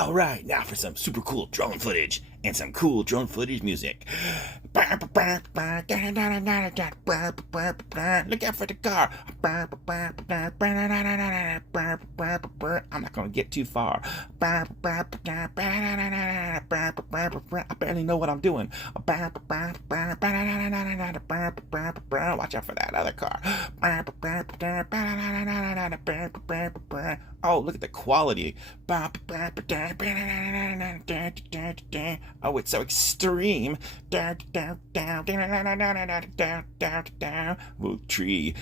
All right, now for some super cool drone footage and some cool drone footage music. Look out for the car. I'm not going to get too far. I barely know what I'm doing. Watch out for that other car. Oh, look at the quality. Oh, it's so extreme. Whoa, tree.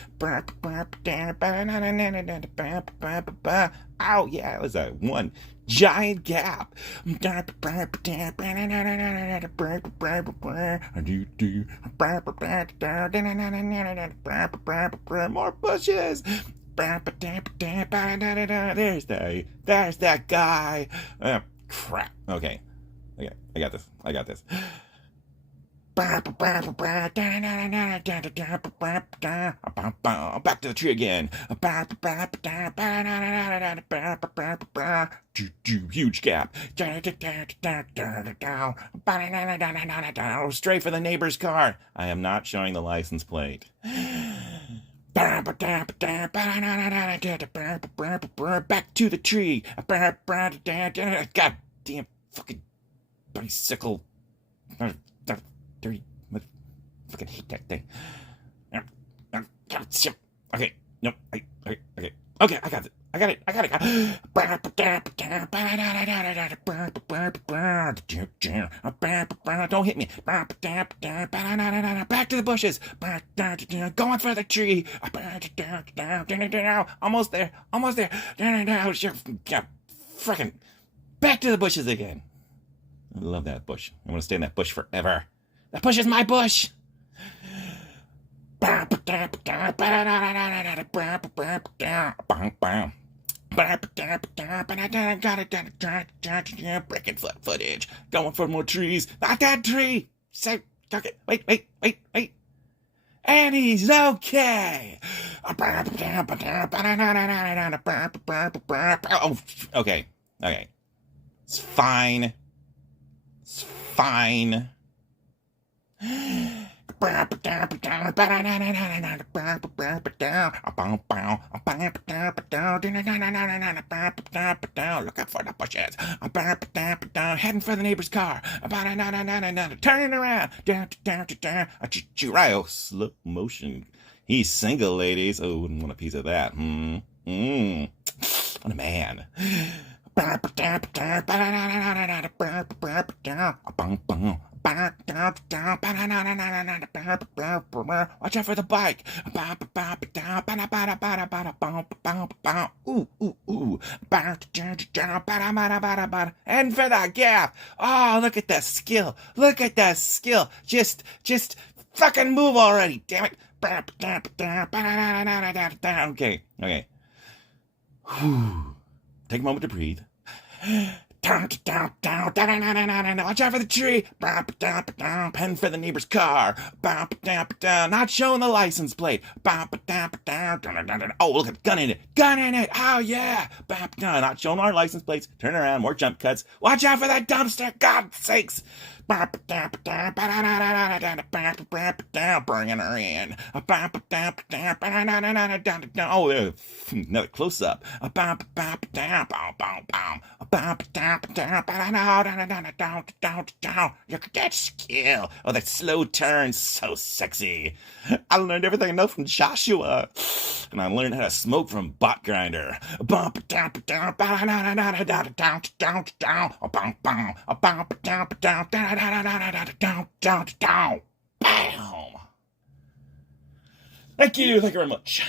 Oh, yeah, it was a one giant gap. More bushes. There's that guy. Crap. Okay, I got this. Back to the tree again. Huge gap. Straight for the neighbor's car. I am not showing the license plate. Back to the tree. God damn fucking bicycle. Dirty. I fucking hate that thing. Okay. Nope. Okay, I got it. Don't hit me. Back to the bushes. Going for the tree. Almost there. Frickin' back to the bushes again. I love that bush. I want to stay in that bush forever. That bush is my bush. Breaking footage. Going for more trees. Not that tree. Say, okay. Wait. And he's okay. Oh, okay. It's fine. Look out for the bushes. Heading for the neighbor's car. Turning around. Slow motion. He's single, ladies. Oh, wouldn't want a piece of that. What a man. Watch out for the bike. Ooh. And for the gap. Oh, look at that skill. Just fucking move already. Damn it. Okay. Take a moment to breathe. Watch out for the tree. Pen for the neighbor's car. Not showing the license plate. Oh, look at gun in it. Oh, yeah. Not showing our license plates. Turn around. More jump cuts. Watch out for that dumpster. God's sakes. Bringing her in. Oh, another close up. Look at that skill. Oh, that slow turn. So sexy. I learned everything I know from Joshua. And I learned how to smoke from Bot Grinder. Bam. Thank you very much.